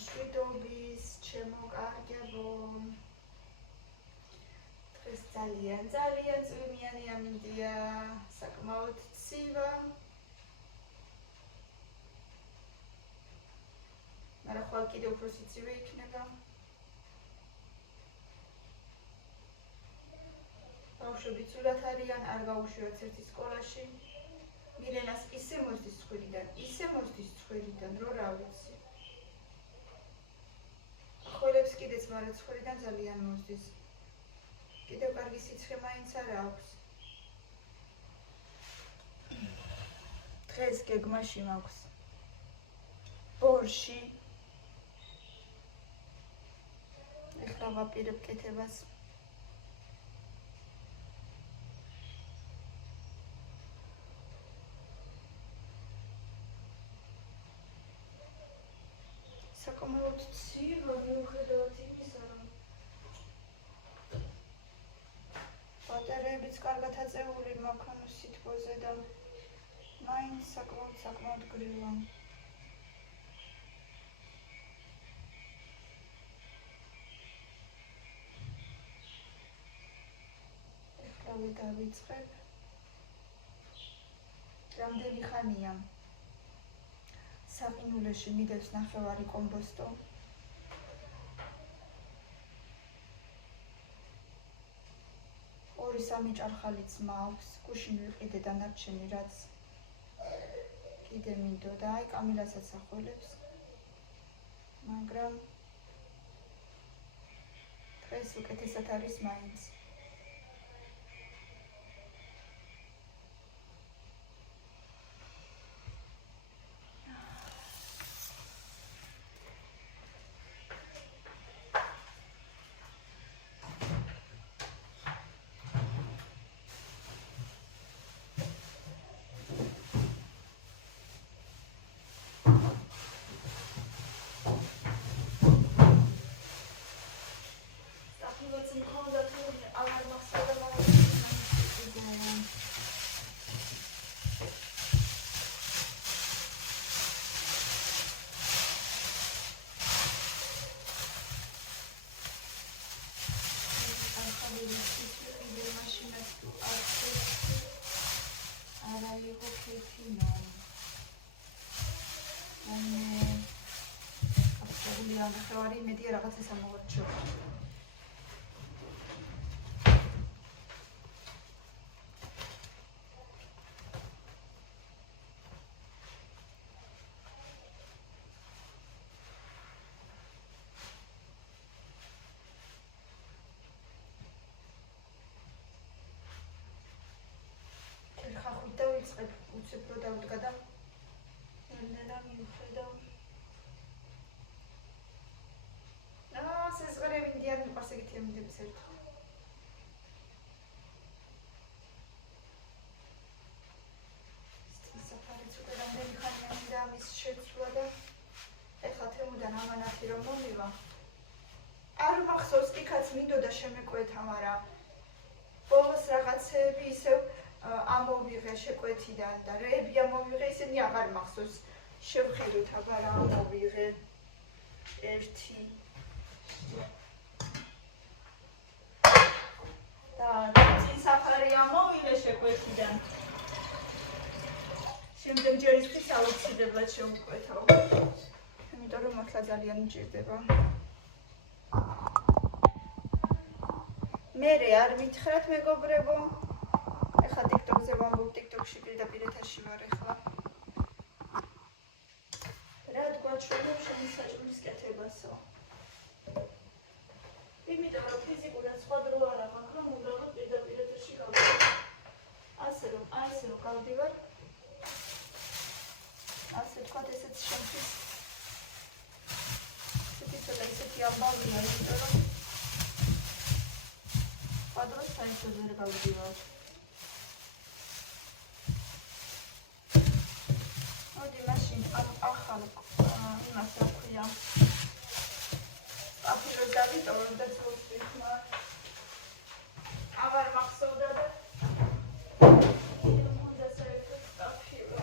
შვიდობის, ჩემო კარგებო. დღეს ძალიან წვიმიანი ამინდია, საკმაოდ ცივა. მაგრამ ხვალ კიდევ უფრო სიცივე იქნება. ბავშვები ცუდად არიან, არ გაუშვიათ ერთი სკოლაში. მილენას ისე მოსდის ცხვირიდან, რო რა ვიცი. ხველებს კიდეც მაგრამ ცხვირიდან ძალიან მოსდის. კიდევ კარგი სიცხე მაინც არ აქვს. დღეს გეგმაში მაქვს ბორში. ეხლა ვაპირებ კეთებას. საკმაოდ ცივა მიუხედავად იმისა, რომ ბატარეებიც კარგად აწეული მაქონოს სითბოზე და მაინც საკმაოდ გრივა. ეხლა დავიწყებ. რამდენი ხანია საყინულეში მიდევს ნახევარი კომბოსტო. ორი სამი ჭარხალიც მაქვს, გუშინ ვიყიდე დანარჩენი რაც კიდე მინდოდა, აი კამილასაც ახველებს. მაგრამ დღეს უკეთესად არის მაინც. ნახევარი იმედია რაღაცას ამოვარჩიო. ხახვით დავიწყებ, უცებ რო დავდგა და ნელა მიუხედავ. სეზღერები მიდიან მიყვარს ეგეთი ამიდების ერთხელ. საფარიც უკვე რამდენი ხანია მინდა ამის შეცვლა და ეხლა თემუდან ამანათი რომ მომივა. არ მახსოვს იქაც მინდოდა შემეკვეთა, მაგრამ ბოლოს რაღაცეები ისევ ამოვიღე შეკვეთიდან და რეები ამოვიღე, ისინი აღარ მახსოვს. შევხედოთ აბა რა ამოვიღე. ერთი და ცისახარი ამოვიღე შეკვეთიდან. შემდეგ ჯერ ისიც აუცილებლად შევკვეთავ. იმიტომ რომ ახლა ძალიან მჭირდება. მერე არ მითხრათ მეგობრებო. ეხლა TikTok-ზე ვამბობ, TikTok-ში პირდაპირ ეთერში ვარ ეხლა. რა გვაჩვენებ შენი საჭმლის კეთებასო. იმიტომ რომ ფიზიკურად სხვა დრო არ მაქვს, რომ უბრალოდ პირდაპირ ეთერში გავდივარ. ასე რომ გავდივარ. ასე თქვათ, ესეც შემთხვევით. ისეთი ამბავია, იმიტომ რომ სხვა დროს საერთოდ ვერ გავდივარ. მოდი მაშინ ახალ იმას რა ქვია. აფილოს დავიტოვებ და წავუშვით, აღარ მახსოვდა და უნდა საერთოდ აფილო.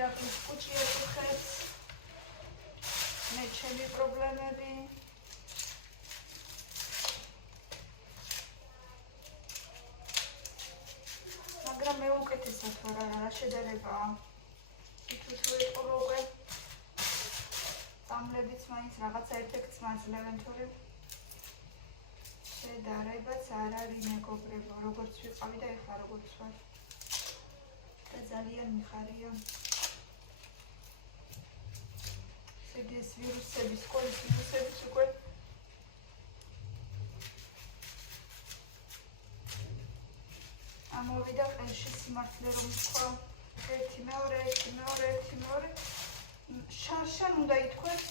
ირაკლის კუჭი ეკითხეთ, მე ჩემი პრობლემები. მაგრამ მე უკეთესად ვარ, რა შედარებაა. თვითონ ვიყო უკვე. წამლებიც მაინც რაღაცა ეფექტს მაძლევენ, თორემ შედარებაც არ არის მეგობრებო, როგორც ვიყავი და ეხლა როგორც ვარ. და ძალიან მიხარია. ეს ვირუსები, სკოლის ვირუსებიც უკვე ამოვიდა ყელში სიმართლე რომ თქვა. ერთი მეორე. შარშან უნდა ითქვას.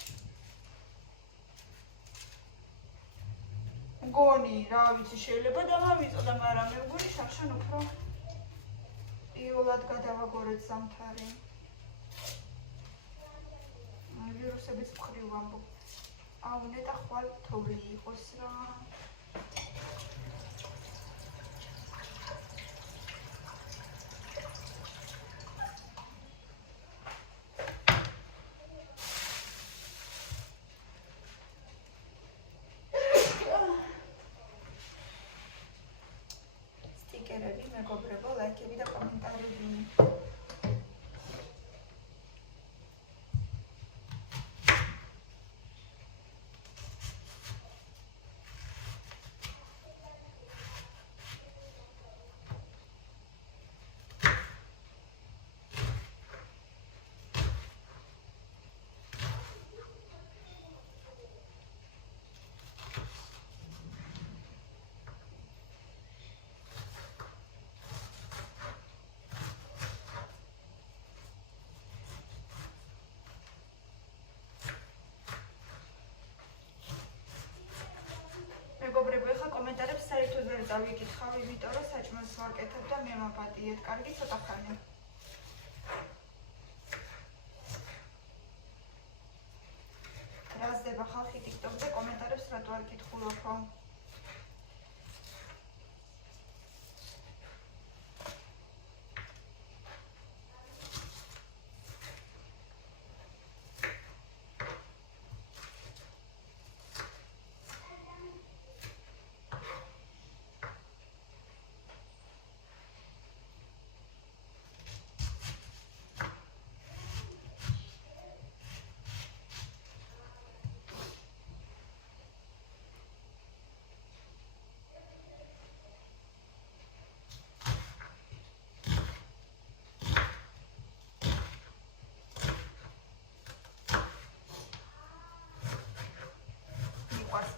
მგონი, რა ვიცი, შეიძლება დამავიწყდა, მაგრამ მე მგონი შარშან უფრო იოლად გადავაგორეთ ზამთარი. ვირუსების მხრივ ვამბობ. ნეტა ხვალ თოვლი იყოს რა. სტიკერები, მეგობრებო, ლაიქები და კომენტარები. მეგობრებო, ეხლა კომენტარებს საერთოდ ვერ დავიკითხავ, იმიტომ რომ საჭმელს ვაკეთებ და მე მაპატიეთ. კარგი ცოტა ხანი. რაზდება ხალხი TikTok-ზე კომენტარებს რატო არ კითხულობო?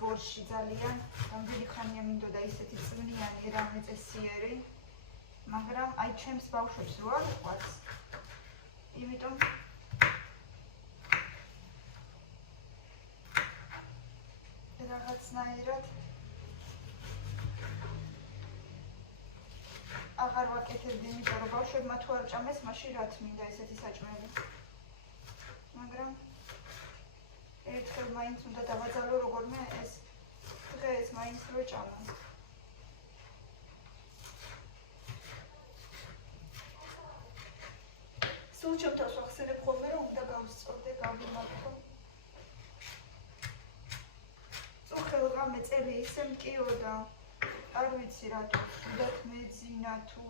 ბორში ძალიან რამდენი ხანია მინდოდა ისეთი წვნიანი რამე წესიერი, მაგრამ აი ჩემს ბავშვებს რო არ ყვარს, იმიტომ რაღაცნაირად აღარ ვაკეთებდი, იმიტომ რომ ბავშვებმა თუ არ ჭამეს, მაშინ რა თმინდა ესეთი საჭმელი. მაგრამ ერთხელ მაინც უნდა დავაძალო როგორმე ეს დღეს მაინც რო ჭამას. სულ ჩემთავს ვახსენებ ხოლმე, რომ უნდა გავსწორდე, გავიმართო. წუხელ ღამე წელი ისე მკიოდა, არ ვიცი რატო, თუნდაც მეძინა თუ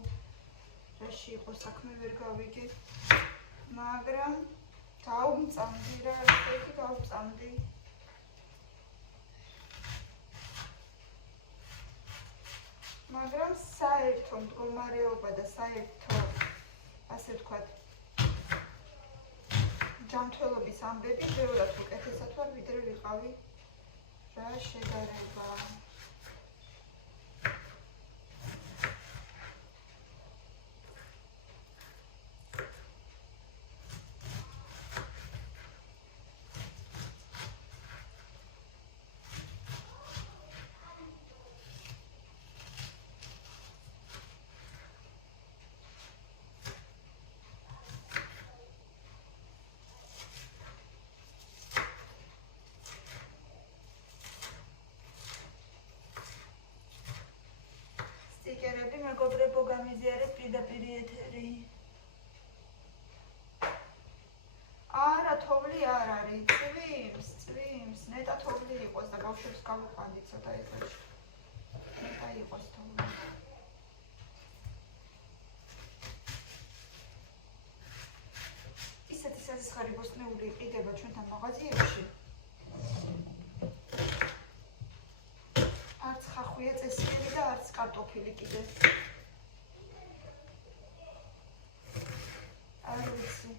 რაში იყო საქმე ვერ გავიგე, მაგრამ გავმწამდი რა, ერთი გავწამდი. მაგრამ საერთო მდგომარეობა და საერთო, ასე ვთქვათ, ჯანმრთელობის ამბები ბევრად უკეთესად ვარ, ვიდრე ვიყავი. რა შედარება. სტიკერები, მეგობრებო, გამიზიარეთ პირდაპირ ეთერი. ის წვიმს, ნეტა თოვლი იყოს და ბავშვებს გავიყვანდი ცოტა ეტლში. ნეტა იყოს თოვლი. ისეთი საზღარი ბოსტნეული იყიდება ჩვენთან მაღაზიებში. არც ხახვია წესიერი და არც კარტოფილი კიდე. არ ვიცი.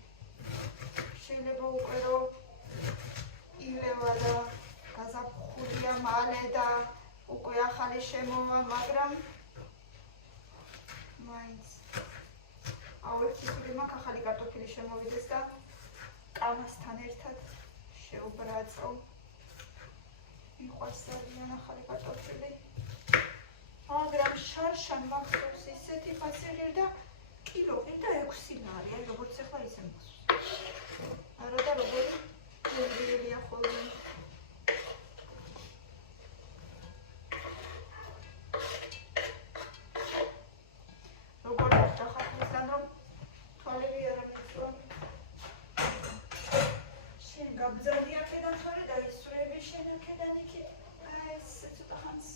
შეიძლება უკვე რომ ილევა და გაზაფხულია მალე და უკვე ახალი შემოვა, მაგრამ მაინც ერთი თვილი მაქვს ახალი კარტოფილი შემოვიდეს და კამასთან ერთად შეუბრაწო. მიყვარს ძალიან ახალი კარტოფილი. მაგრამ შარშან მახსოვს ისეთი ფასი და კილო ყიდა 6 ლარი, აი როგორც ახლა ისე მახსოვს. არა და როგორი გემრიელია ხოლმე. როგორ დახახლისგან რომ თვალები არ ამიწვან. შენ გაბძალი აქედან ხარ და ისვრები შენ აქედან იქით. აი ეს ცოტა ხანს.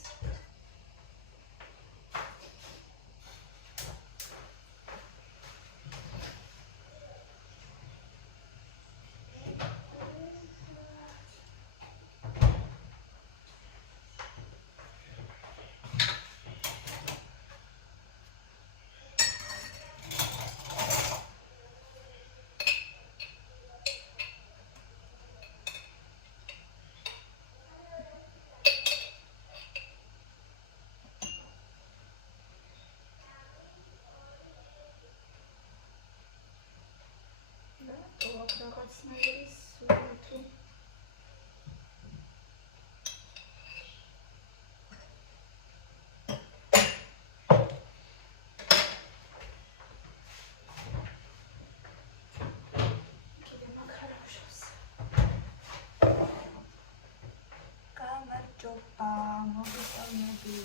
რაღაცნაირი სულ კიდე მაგარავს. გამარჯობა, მოგესალმები.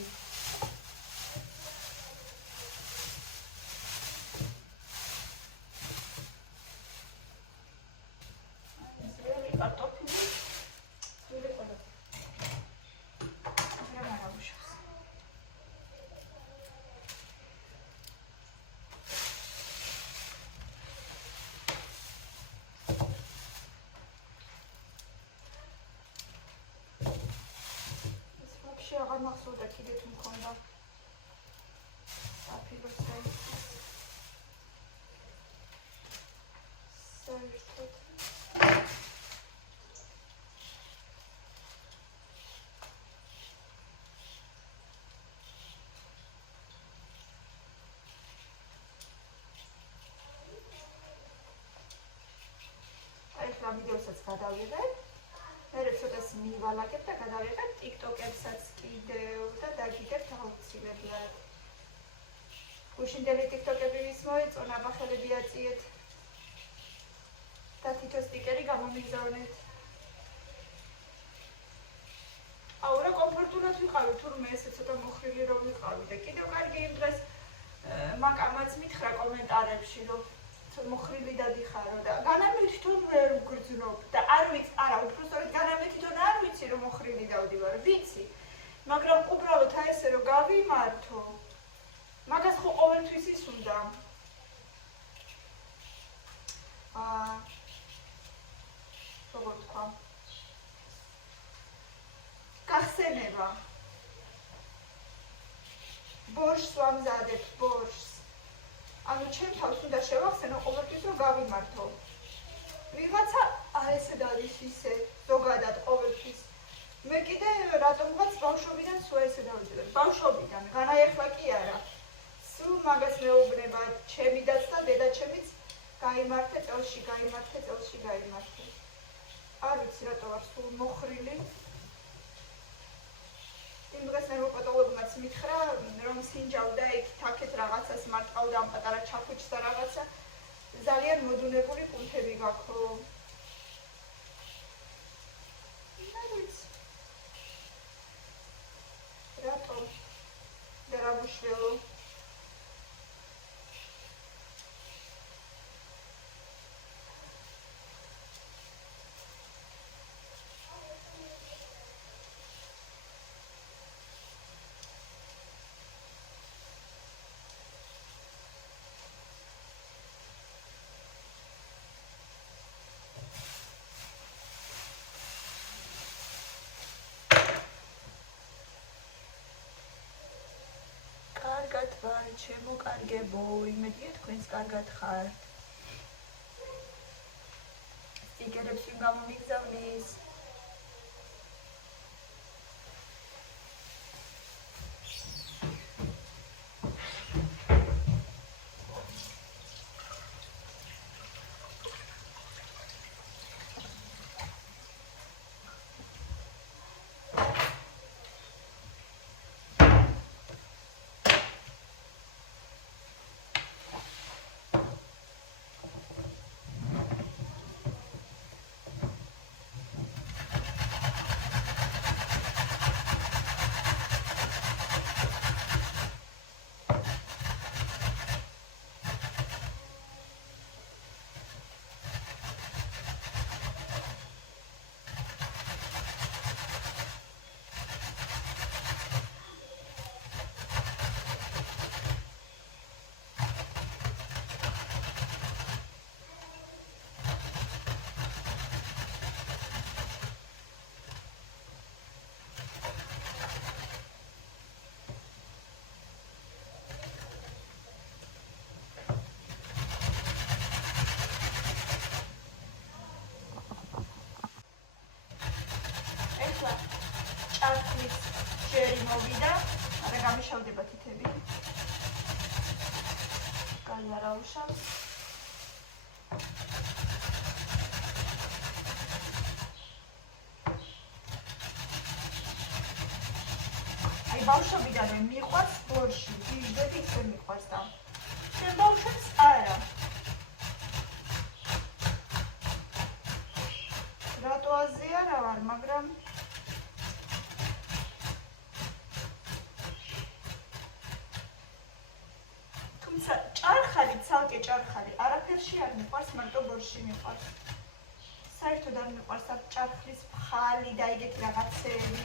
აღარ მახსოვდა კიდე თუ მქონდა საფილოს საერთოდ. აი ახლა ვიდეოსაც გადავიღებ. მერე ცოტას მივალაგებ და გადავიღებ TikTok-ებსაც კიდევ და დაგიგებ აუცილებლად. გუშინდელი TikTok-ები ვის მოეწონა, ახალები აწიეთ და თითო სტიკერი გამომიგზავნეთ. აუ რა კომფორტულად ვიყავი, თურმე ესე ცოტა მოხრილი რომ ვიყავი და კიდევ კარგი იმ დღეს მაკამაც მითხრა კომენტარებში რომ მოხრილი დადიხარო და განამე თვითონ ვერ ვგრძნობ და არ ვიცი, არა, უბრალოდ განამე თვითონ არ ვიცი რომ მოხრილი დავდივარ, ვიცი. მაგრამ უბრალოდ აი ესე რომ გავიმართო. მაგას ხო ყოველთვის ის უნდა. როგორ თქვა? გახსენება. ბორშს ვამზადებ, ბორშს. ანუ ჩემ თავს უნდა შევახსენო ყოველთვის რომ გავიმართო. ვიღაცა ესე დადის ისე ზოგადად ყოველთვის. მე კიდე რატომღაც ბავშვობიდან სულ ესე დავიწყე. ბავშვობიდან, განაეხლა კი არა. სულ მაგას მეუბნება ჩემი დაც და დედაჩემიც გაიმართე წელში, გაიმართე. არ ვიცი რატო ვარ სულ მოხრილი. იმ დღეს ნერვოპათოლოგმაც მითხრა რომ სინჯავდა იქ-თაქეთ რაღაცას მარტყავდა ამ პატარა ჩაფუჩს და რაღაცა ძალიან მოდუნებული კუნთები გაქვს. არ ვიცი. რატო? და რა ვუშველო? ჩემო კარგებო, იმედია თქვენს კარგად ხართ. სტიკერებს ვინ გამომიგზავნის? ჭარხლის ჯერი მოვიდა, არა გამიშავდება თითები. განარაუშავს. აი ბავშვობიდანვე მიყვარს ბორში, ვიჟდები ისე მიყვარს და შენ ბავშვებს არა. რატო აზია რა ვარ, მაგრამ ჭარხალი, ცალკე ჭარხალი, არაფერში არ მიყვარს, მარტო ბორში მიყვარს. საერთოდ არ მიყვარს ჭარხლის ფხალი და ეგეთი რაღაცები.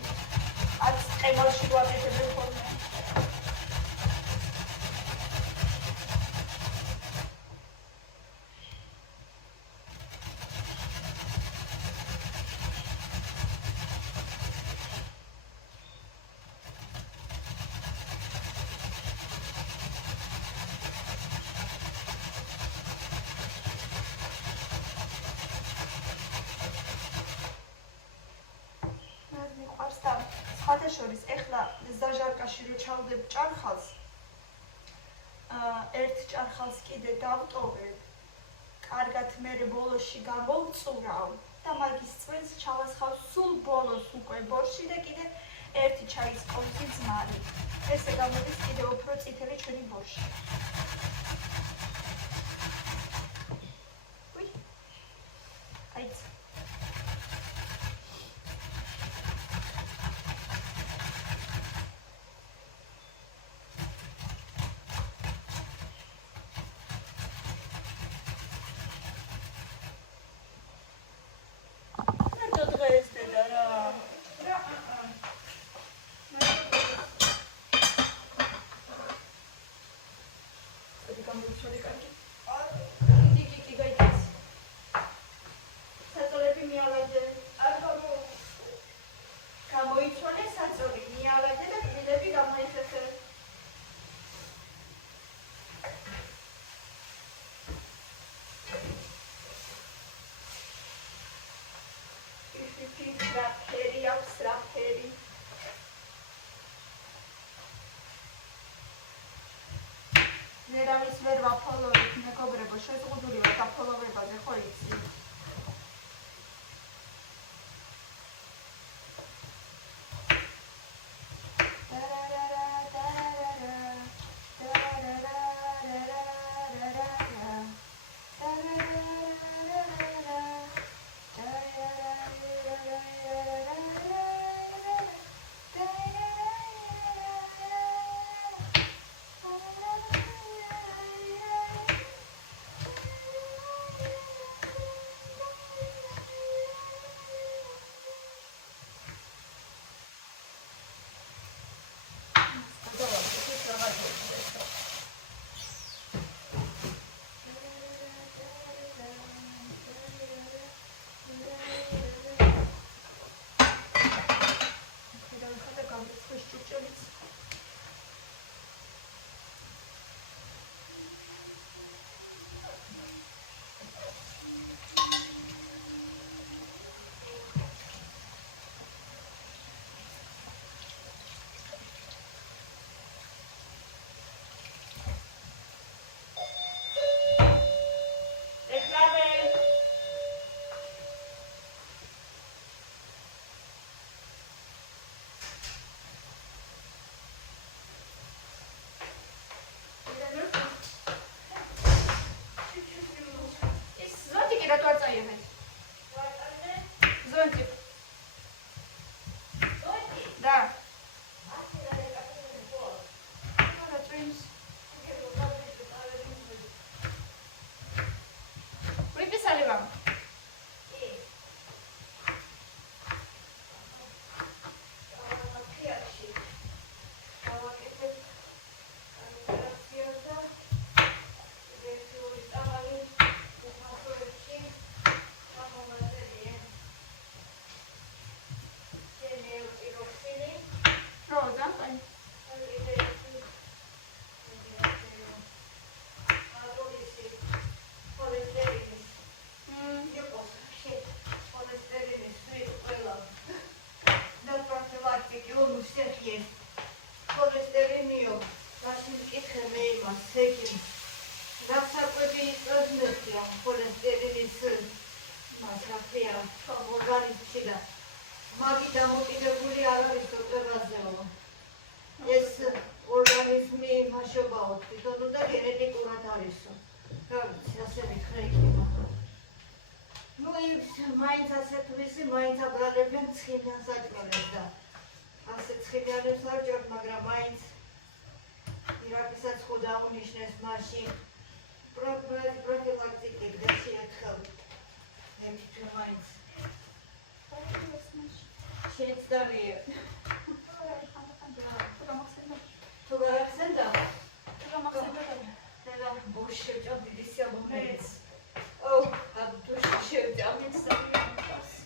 არც ყემალში ვაკეთებენ ხოლმე. შორის ეხლა ზაჟარკაში რო ჩავდებ ჭარხალს, ერთ ჭარხალს კიდე დავტოვებ, კარგად მერე ბოლოში გამოვწურავ და მაგის წვენს ჩავასხავ სულ ბოლოს უკვე ბორში და კიდე ერთი ჩაის კონცი ძმარი. ესე გამოდის კიდე უფრო წითელი ჩვენი ბორში. უი. აიც. ვერავის ვერ ვაფოლოვებ, მეგობრებო, შეზღუდული ვარ დაფოლოვებაზე, ხო იცი? და მაგი დამოკიდებული არ არის დოკტორებაზეო. ეს ორგანიზმი მაშობაო თვითონ და გენეტიკურად არისო. რა ვიცი, ასე ვიქნა იქნება. ნუ ის მაინც ასე თვისი, მაინც აბრალებენ ცხიმიან საჭმელებს და ასე ცხიმიანებს არ ჯერ, მაგრამ მაინც ირაკისაც ხო დაუნიშნეს მაშინ პროფილაქტიკით და შეეთხელთ. მე თვითონ მაინც შეეცდავია. თუ გაახსენდა? და ბოშ შეჭამ დიდი სიამოვნებით. ო, აბდუში შეჭამ ისწავლეს.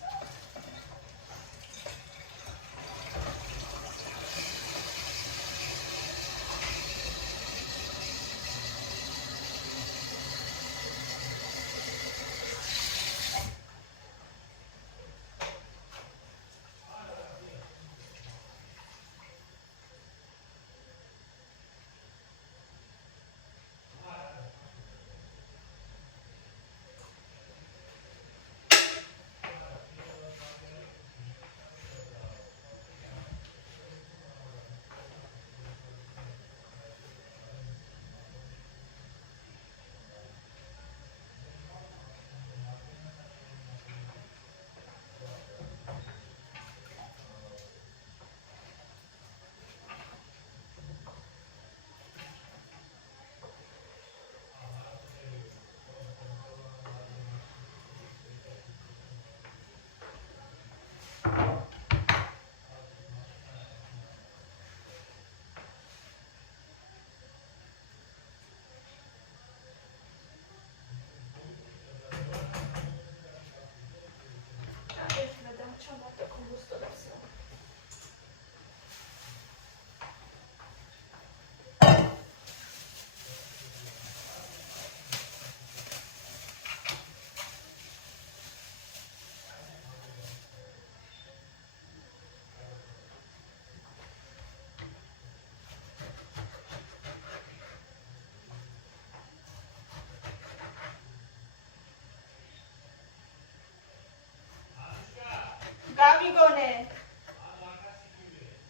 გამიგონე.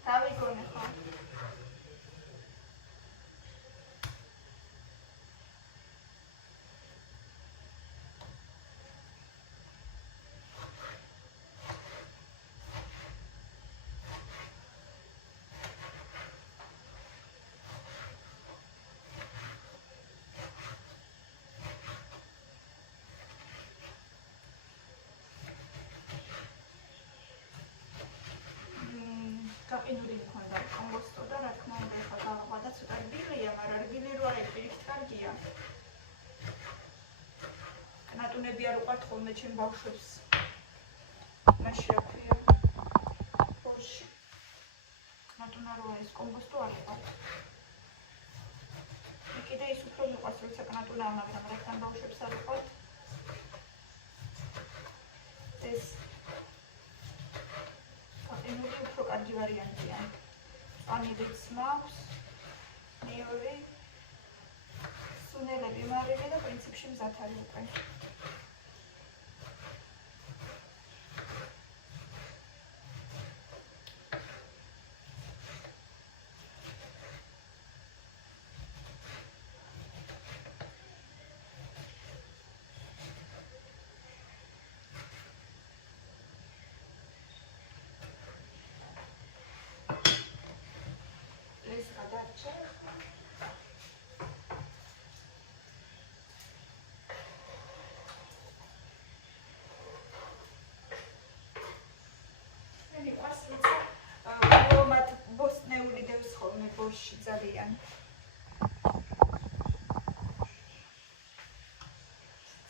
გამიგონე ხო? გაყინული მქონდა კომბოსტო და რა თქმა უნდა ხა გავაყვა და ცოტა რბილია, მაგრამ რბილი რო არის პირიქით კარგია. კნატუნები არ უყვართ ხოლმე ჩემ ბავშვებს. მაშინ რა ქვია? ბოში. კნატუნა რო არის კომბოსტო არ უყვართ. კიდე ის უფრო მიყვარს როცა კნატუნაა, მაგრამ რადგან ბავშვებს არ უყვართ. ეს გაყინული უფრო კარგი ვარიანტია. წვანილიც მაქვს, მეორე სუნელები მარილი და პრინციპში მზად არის უკვე. ბოში ძალიან.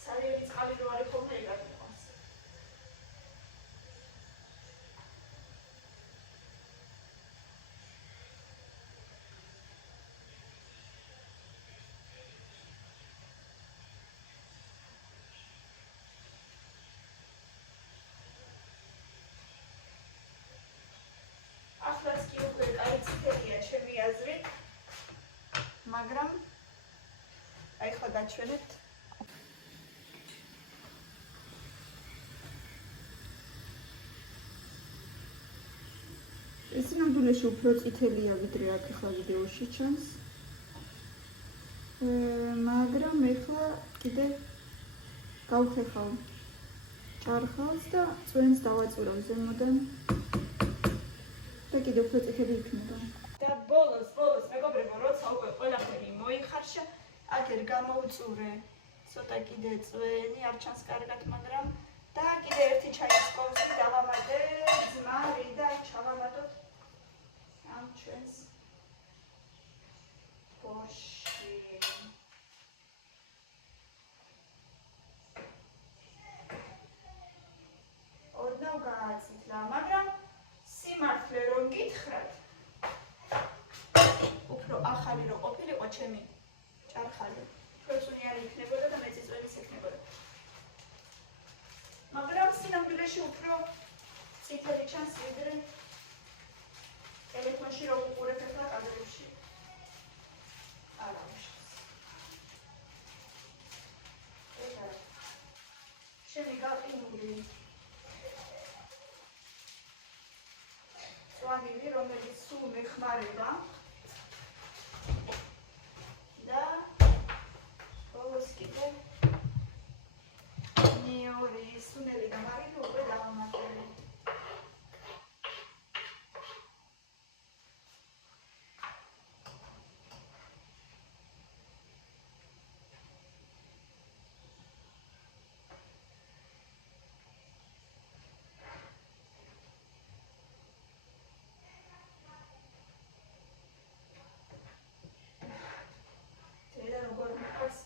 ძალიან წყალი რო არის ხოლმე ეგ არის. ახლაც კი უკვე კაი ციფერია ჩემი აზრით, მაგრამ აი ხო დაჩვენებთ. სინამდვილეში უფრო წითელია ვიდრე აქ ახლა ვიდეოში ჩანს. მაგრამ ეხლა კიდე გავხეხავ ჭარხალს და წვენს დავაწურავ ზემოდან და კიდე უფრო წითელი იქნება. და ბოლოს მეგობრებო, როცა უკვე ყველაფერი მოიხარშა, აქ გამოვწურე ცოტა კიდე წვენი, არ ჩანს კარგად, მაგრამ და კიდე ერთი ჩაის კოვზი დავამატე ძმარი და ჩავამატოთ ამ ჩვენს ბორში. ოდნავ გააცით რა, მაგრამ სიმართლე რომ გითხრათ, უფრო ახალი რო ყოფილიყო ჩემი ჭარხალი, პროცუნიანი იქნებოდა და მეწიწვენის იქნებოდა. მაგრამ სინამდვილეში უფრო წითელი ჩანს ვიდრე ტელეფონში რო უყურებ ახლა კადრებში. არ ამუშავს. ეხლა ჩემი გაყინული წვანილი, რომელიც სულ მეხმარება და ბოლოს კიდე მეორე სუნელი და მარილი უკვე დავამატე.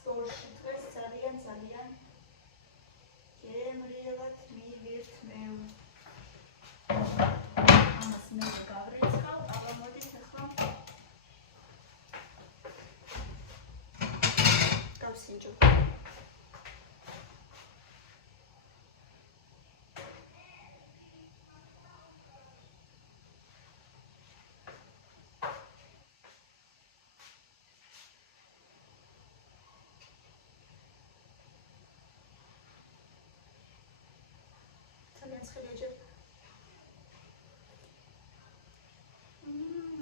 ბორში დღეს ძალიან გემრიელად მივირთმევ. ამას მე გავრიცხავ, აბა მოდით ახლა გავსინჯო.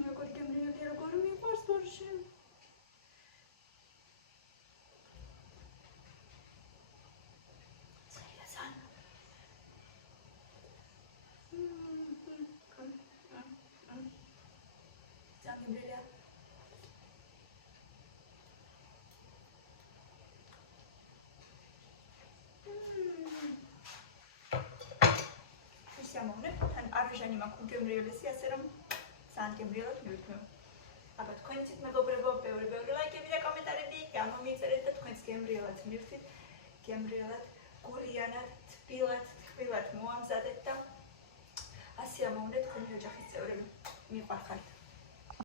როგორ გემრიელი, როგორ მიყვარს ბორში. ან არაჟანი მაქვს გემრიელესი, ასე რომ ძალიან გემრიელად მივირთმევ. აბა თქვენიც მეგობრებო, ბევრი ლაიქები და კომენტარები გამომიწერეთ და თქვენც გემრიელად მივირთით, გემრიელად, გულიანად, თბილად, თბილად მოამზადოთ.